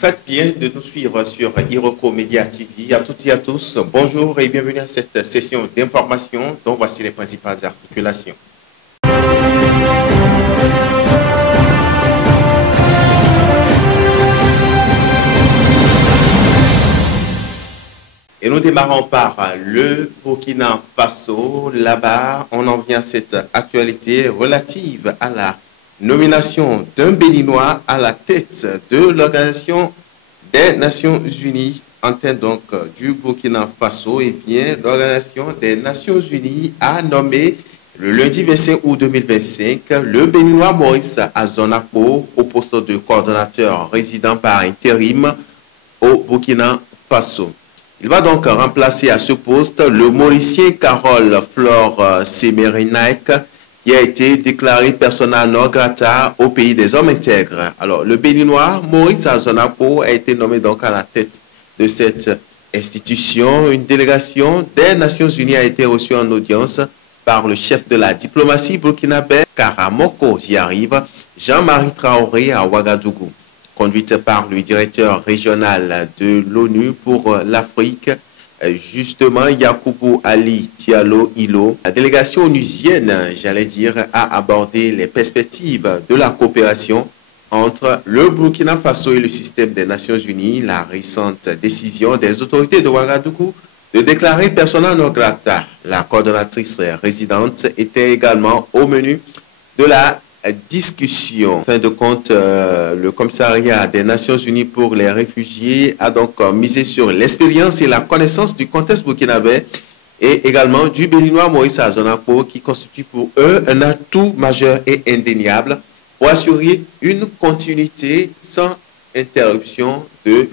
faites bien de nous suivre sur Iroko Media TV. À toutes et à tous, bonjour et bienvenue à cette session d'information dont voici les principales articulations. Et nous démarrons par le Burkina Faso. Là-bas, on en vient à cette actualité relative à la nomination d'un Béninois à la tête de l'Organisation des Nations Unies en tête donc du Burkina Faso. Et bien, l'Organisation des Nations Unies a nommé le lundi 25 août 2025 le Béninois Maurice Azonapo au poste de coordonnateur résident par intérim au Burkina Faso. Il va donc remplacer à ce poste le Mauricien Carole Flore Semerinac, qui a été déclaré persona non grata au pays des hommes intègres. Alors, le Béninois Maurice Azonapo a été nommé donc à la tête de cette institution. Une délégation des Nations Unies a été reçue en audience par le chef de la diplomatie burkinabé, Karamoko, j'y arrive, Jean-Marie Traoré à Ouagadougou. Conduite par le directeur régional de l'ONU pour l'Afrique, justement Yakubu Ali Diallo Ilo. La délégation onusienne, j'allais dire, a abordé les perspectives de la coopération entre le Burkina Faso et le système des Nations Unies. La récente décision des autorités de Ouagadougou de déclarer persona non grata la coordonnatrice résidente était également au menu de la discussion. En fin de compte, le commissariat des Nations Unies pour les réfugiés a donc misé sur l'expérience et la connaissance du contexte burkinabé et également du Béninois Maurice Azonapo qui constitue pour eux un atout majeur et indéniable pour assurer une continuité sans interruption de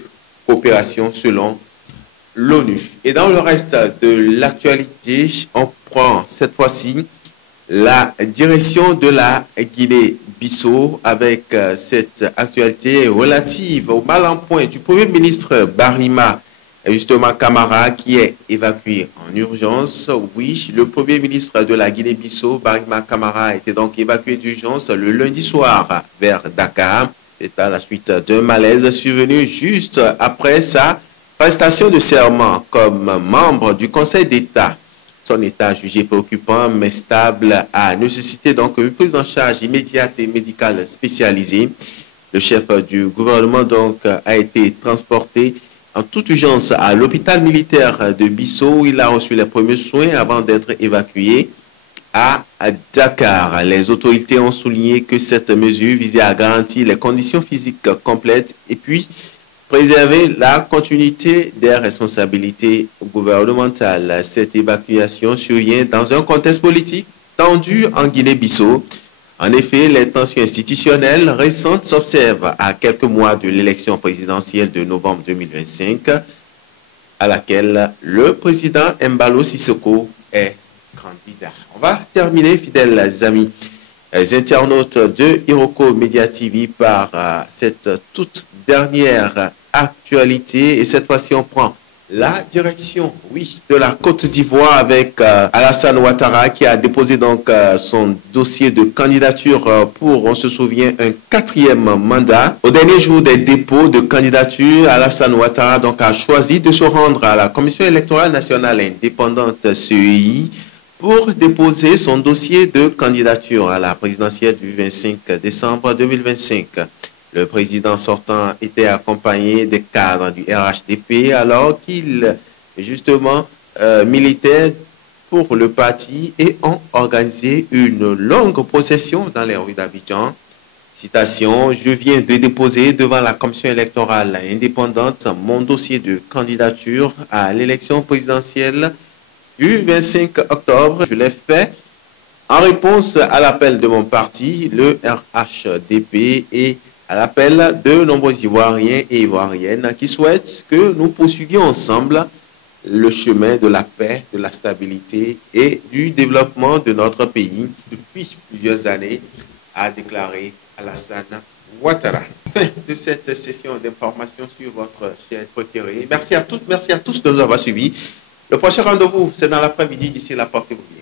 coopération selon l'ONU. Et dans le reste de l'actualité, on prend cette fois-ci la direction de la Guinée-Bissau avec cette actualité relative au mal en point du Premier ministre Barima, justement Camara, qui est évacué en urgence. Oui, le Premier ministre de la Guinée-Bissau, Barima Camara, a été donc évacué d'urgence le lundi soir vers Dakar. C'est à la suite d'un malaise survenu juste après sa prestation de serment comme membre du Conseil d'État. Son état jugé préoccupant mais stable a nécessité donc une prise en charge immédiate et médicale spécialisée. Le chef du gouvernement donc a été transporté en toute urgence à l'hôpital militaire de Bissau où il a reçu les premiers soins avant d'être évacué à Dakar. Les autorités ont souligné que cette mesure visait à garantir les conditions physiques complètes et puis préserver la continuité des responsabilités gouvernementales. Cette évacuation survient dans un contexte politique tendu en Guinée-Bissau. En effet, les tensions institutionnelles récentes s'observent à quelques mois de l'élection présidentielle de novembre 2025, à laquelle le président Embalo Sissoko est candidat. On va terminer, fidèles amis internautes de Iroko Media TV, par cette toute dernière actualité. Et cette fois-ci, on prend la direction, oui, de la Côte d'Ivoire avec Alassane Ouattara qui a déposé donc son dossier de candidature pour, on se souvient, un 4e mandat. Au dernier jour des dépôts de candidature, Alassane Ouattara donc a choisi de se rendre à la Commission électorale nationale indépendante CEI pour déposer son dossier de candidature à la présidentielle du 25 décembre 2025. Le président sortant était accompagné des cadres du RHDP alors qu'il, justement, militait pour le parti et ont organisé une longue procession dans les rues d'Abidjan. Citation, je viens de déposer devant la commission électorale indépendante mon dossier de candidature à l'élection présidentielle du 25 octobre. Je l'ai fait en réponse à l'appel de mon parti, le RHDP, et à l'appel de nombreux Ivoiriens et Ivoiriennes qui souhaitent que nous poursuivions ensemble le chemin de la paix, de la stabilité et du développement de notre pays depuis plusieurs années, a déclaré Alassane Ouattara. Fin de cette session d'information sur votre chaîne préférée. Merci à toutes, merci à tous de nous avoir suivis. Le prochain rendez-vous, c'est dans l'après-midi. D'ici là, portez-vous bien.